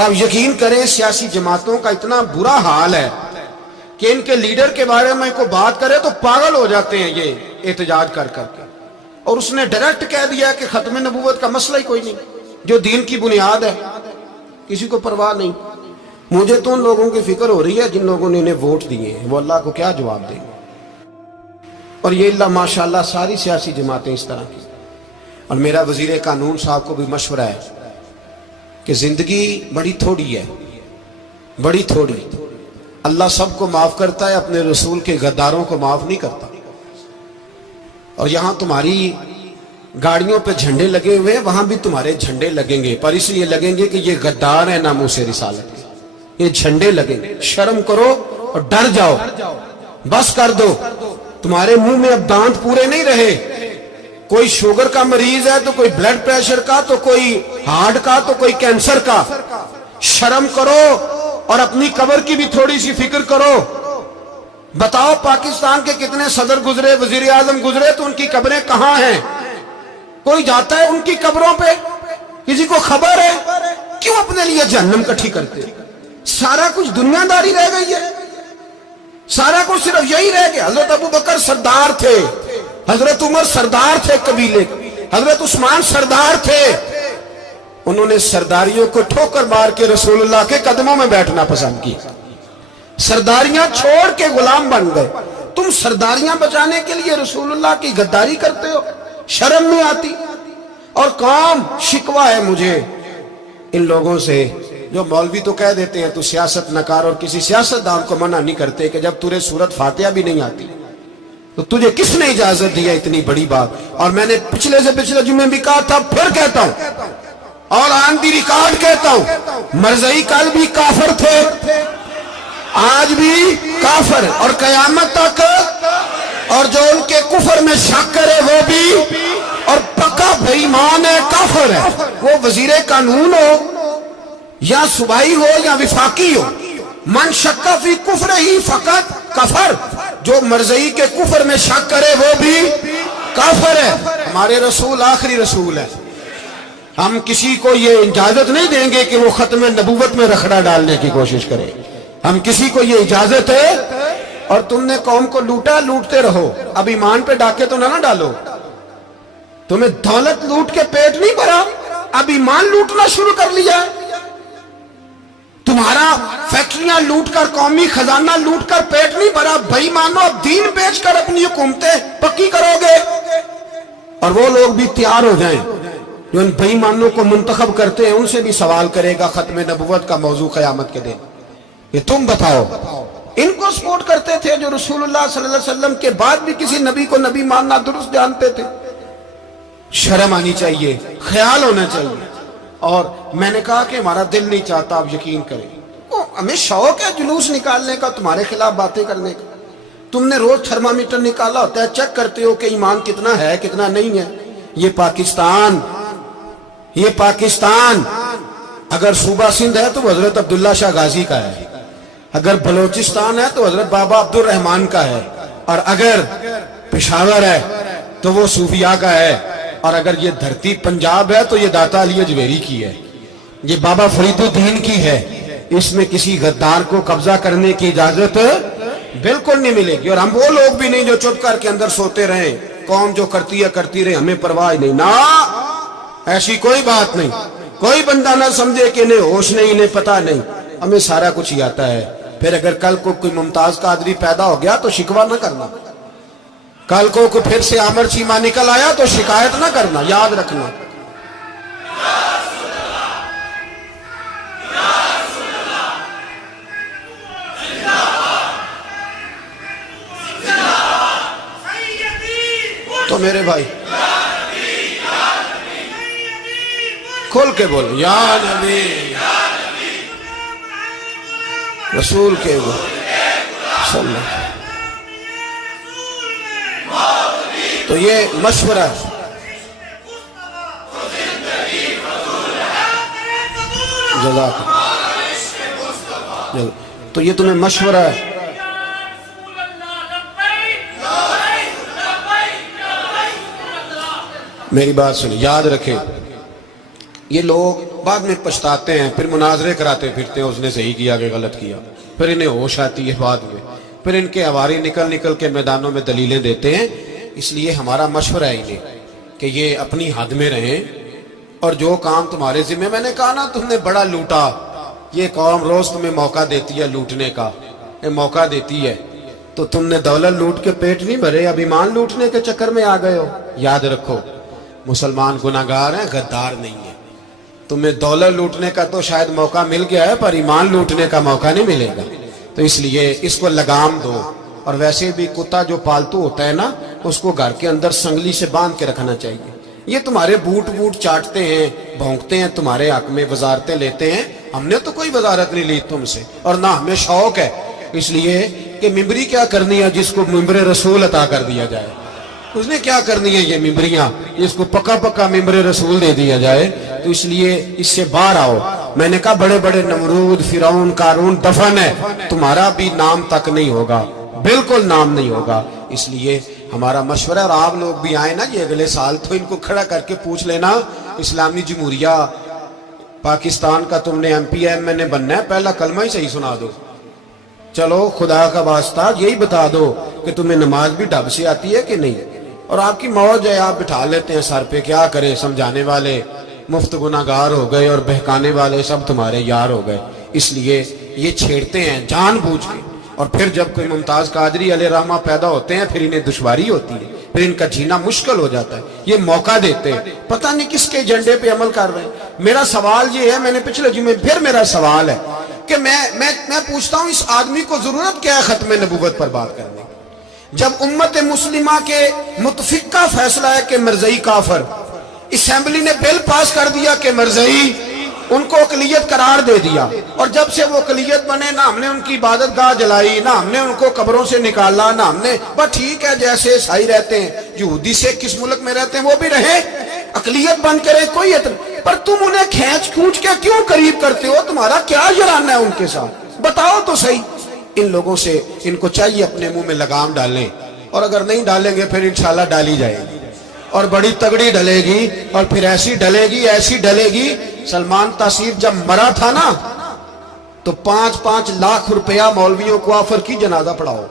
آپ یقین کریں سیاسی جماعتوں کا اتنا برا حال ہے کہ ان کے لیڈر کے بارے میں کوئی بات کرے تو پاگل ہو جاتے ہیں یہ احتجاج کر کر کے. اور اس نے ڈائریکٹ کہہ دیا کہ ختم نبوت کا مسئلہ ہی کوئی نہیں جو دین کی بنیاد ہے, کسی کو پرواہ نہیں. مجھے تو ان لوگوں کی فکر ہو رہی ہے جن لوگوں نے انہیں ووٹ دیے ہیں, وہ اللہ کو کیا جواب دیں گے. اور یہ اللہ ماشاءاللہ ساری سیاسی جماعتیں اس طرح کی. اور میرا وزیر قانون صاحب کو بھی مشورہ ہے کہ زندگی بڑی تھوڑی ہے, بڑی تھوڑی. اللہ سب کو معاف کرتا ہے, اپنے رسول کے غداروں کو معاف نہیں کرتا. اور یہاں تمہاری گاڑیوں پہ جھنڈے لگے ہوئے ہیں, وہاں بھی تمہارے جھنڈے لگیں گے, پر اس لیے لگیں گے کہ یہ غدار ہیں ناموس رسالت کے. یہ جھنڈے لگیں گے. شرم کرو اور ڈر جاؤ, بس کر دو. تمہارے منہ میں اب دانت پورے نہیں رہے. کوئی شوگر کا مریض ہے تو کوئی بلڈ پریشر کا, تو کوئی ہارٹ کا, تو کوئی کینسر کا. شرم کرو اور اپنی قبر کی بھی تھوڑی سی فکر کرو. بتاؤ پاکستان کے کتنے صدر گزرے, وزیر اعظم گزرے, تو ان کی قبریں کہاں ہیں؟ کوئی جاتا ہے ان کی قبروں پہ؟ کسی کو خبر ہے؟ کیوں اپنے لیے جہنم کٹھی کرتے؟ سارا کچھ دنیا داری رہ گئی ہے, سارا کچھ صرف یہی رہ گیا. حضرت ابو بکر سردار تھے, حضرت عمر سردار تھے قبیلے, حضرت عثمان سردار تھے. انہوں نے سرداریوں کو ٹھوکر مار کے رسول اللہ کے قدموں میں بیٹھنا پسند کی. سرداریاں چھوڑ کے غلام بن گئے. تم سرداریاں بچانے کے لیے رسول اللہ کی غداری کرتے ہو, شرم نہیں آتی؟ اور قوم شکوہ ہے مجھے ان لوگوں سے جو مولوی تو کہہ دیتے ہیں تو سیاست نکار, اور کسی سیاستدان کو منع نہیں کرتے کہ جب تجھے سورت فاتحہ بھی نہیں آتی تو تجھے کس نے اجازت دیا اتنی بڑی بات. اور میں نے پچھلے سے پچھلے جمعے بھی کہا تھا, پھر کہتا ہوں اور آن دی ریکارڈ کہتا ہوں, مرزائی کل بھی کافر تھے, آج بھی کافر, اور قیامت تک. اور جو ان کے کفر میں شک کرے وہ بھی, اور پکا بے ایمان ہے, کافر ہے. وہ وزیر قانون ہو یا صوبائی ہو یا وفاقی ہو, من شک فی کفر ہی فقط کفر. جو مرزائی کے کفر میں شک کرے وہ بھی کافر ہے. ہمارے رسول آخری رسول ہے. ہم کسی کو یہ اجازت نہیں دیں گے کہ وہ ختم نبوت میں رخڑا ڈالنے کی کوشش کرے. ہم کسی کو یہ اجازت ہے. اور تم نے قوم کو لوٹا, لوٹتے رہو. اب ایمان پہ ڈاکے تو نہ ڈالو. تمہیں دولت لوٹ کے پیٹ نہیں بھرا, اب ایمان لوٹنا شروع کر لیا. تمہارا فیکٹریاں لوٹ کر, قومی خزانہ لوٹ کر پیٹ نہیں بھرا. بھائی مانو اب دین بیچ کر اپنی حکومتیں پکی کرو گے. اور وہ لوگ بھی تیار ہو جائیں جو ان بے ایمانوں کو منتخب کرتے ہیں, ان سے بھی سوال کرے گا ختم نبوت کا موضوع قیامت کے دن. یہ تم بتاؤ. ان کو سپورٹ کرتے تھے جو رسول اللہ صلی اللہ علیہ وسلم کے بعد بھی کسی نبی کو نبی ماننا درست جانتے تھے. شرم آنی چاہیے, خیال ہونا چاہیے. اور میں نے کہا کہ ہمارا دل نہیں چاہتا, آپ یقین کریں. ہمیں شوق ہے جلوس نکالنے کا, تمہارے خلاف باتیں کرنے کا. تم نے روز تھرمامیٹر نکالا ہوتا ہے, چیک کرتے ہو کہ ایمان کتنا ہے کتنا نہیں ہے. یہ پاکستان اگر صوبہ سندھ ہے تو حضرت عبداللہ شاہ غازی کا ہے, اگر بلوچستان ہے تو حضرت بابا عبد الرحمان کا ہے, اور اگر پشاور ہے تو وہ صوفیاء کا ہے, اور اگر یہ دھرتی پنجاب ہے تو یہ داتا علی اجویری کی ہے, یہ بابا فرید الدین کی ہے. اس میں کسی غدار کو قبضہ کرنے کی اجازت بالکل نہیں ملے گی. اور ہم وہ لوگ بھی نہیں جو چپ کر کے اندر سوتے رہیں, قوم جو کرتی ہے کرتی رہے, ہمیں پرواہ نہیں. نا, ایسی کوئی بات نہیں. کوئی بندہ نہ سمجھے کہ انہیں ہوش نہیں, انہیں پتہ نہیں. ہمیں سارا کچھ ہی آتا ہے. پھر اگر کل کو کوئی ممتاز قادری پیدا ہو گیا تو شکوہ نہ کرنا. کل کو کوئی پھر سے عامر چیمہ نکل آیا تو شکایت نہ کرنا, یاد رکھنا. تو میرے بھائی کھول کے بولو, یا نبی رسول کے صلی اللہ. تو یہ مشورہ جزاک, تو یہ تمہیں مشورہ ہے. میری بات سنیں, یاد رکھیں, یہ لوگ بعد میں پچھتاتے ہیں، پھر مناظرے کراتے پھرتے ہیں اس نے صحیح کیا کہ غلط کیا، پھر انہیں ہوش آتی ہے بعد میں، پھر ان کے ہواری نکل نکل کے میدانوں میں دلیلیں دیتے ہیں۔ اس لیے ہمارا مشورہ ہے انہیں کہ یہ اپنی حد میں رہیں، اور جو کام تمہارے ذمہ، میں نے کہا نا تم نے بڑا لوٹا، یہ قوم روز تمہیں موقع دیتی ہے لوٹنے کا، یہ موقع دیتی ہے، تو تم نے دولت لوٹ کے پیٹ نہیں بھرے، اب ایمان لوٹنے کے چکر میں آ گئے ہو۔ یاد رکھو مسلمان گناہگار ہیں، غدار نہیں ہے۔ تمہیں دولت لوٹنے کا تو شاید موقع مل گیا ہے، پر ایمان لوٹنے کا موقع نہیں ملے گا، تو اس لیے اس کو لگام دو۔ اور ویسے بھی کتا جو پالتو ہوتا ہے نا، اس کو گھر کے اندر سنگلی سے باندھ کے رکھنا چاہیے۔ یہ تمہارے بوٹ چاٹتے ہیں، بھونکتے ہیں، تمہارے حق میں وزارتیں لیتے ہیں، ہم نے تو کوئی وزارت نہیں لی تم سے، اور نہ ہمیں شوق ہے، اس لیے کہ ممبری کیا کرنی ہے جس کو ممبر رسول عطا کر دیا جائے، اس نے کیا کرنی ہے یہ ممبریاں جس کو پکا پکا ممبر رسول دے دیا جائے، تو اس لیے اس سے باہر آؤ۔ میں نے کہا بڑے بڑے نمرود، فرعون، قارون دفن ہے، تمہارا بھی نام تک نہیں ہوگا، بالکل نام نہیں ہوگا۔ اس لیے ہمارا مشورہ، اور آپ لوگ بھی آئے نا یہ اگلے سال، تو ان کو کھڑا کر کے پوچھ لینا اسلامی جمہوریہ پاکستان کا تم نے ایم پی ایم نے بننا ہے، پہلا کلمہ ہی صحیح سنا دو، چلو خدا کا واسطہ یہی بتا دو کہ تمہیں نماز بھی ڈھب سے آتی ہے کہ نہیں، اور آپ کی موج ہے، آپ بٹھا لیتے ہیں سر پہ، کیا کرے، سمجھانے والے مفت گناہگار ہو گئے اور بہکانے والے سب تمہارے یار ہو گئے۔ اس لیے یہ چھیڑتے ہیں جان بوجھ کے، اور پھر جب کوئی ممتاز قادری علیہ رحمہ پیدا ہوتے ہیں پھر انہیں دشواری ہوتی ہے، پھر ان کا جینا مشکل ہو جاتا ہے، یہ موقع دیتے ہیں، پتہ نہیں کس کے ایجنڈے پہ عمل کر رہے ہیں۔ میرا سوال یہ ہے، میں نے پچھلے جمعے پھر میرا سوال ہے کہ میں پوچھتا ہوں اس آدمی کو ضرورت کیا ہے ختم نبوت پر بات کرنے کی، جب امت مسلمہ کے متفق کا فیصلہ ہے کہ مرزائی کافر، اسمبلی نے بل پاس کر دیا کہ مرزائی ان کو اقلیت قرار دے دیا، اور جب سے وہ اقلیت بنے نہ ہم نے ان کی عبادت گاہ جلائی، نہ ہم نے ان کو قبروں سے نکالا، نہ ہم نے، بس ٹھیک ہے جیسے عیسائی رہتے ہیں، یہودی سے کس ملک میں رہتے ہیں وہ بھی رہے، اقلیت بن کے رہے، کوئی اعتراض، پر تم انہیں کھینچ کھونچ کے کیوں قریب کرتے ہو؟ تمہارا کیا جرانہ ہے ان کے ساتھ؟ بتاؤ تو صحیح۔ ان لوگوں سے ان کو چاہیے اپنے منہ میں لگام ڈالیں، اور اگر نہیں ڈالیں گے پھر انشاءاللہ ڈالی جائے گی، اور بڑی تگڑی ڈلے گی، اور پھر ایسی ڈلے گی، ایسی ڈلے گی۔ سلمان تاثیر جب مرا تھا نا تو 5-5 لاکھ روپیہ مولویوں کو آفر کی جنازہ پڑھاؤ۔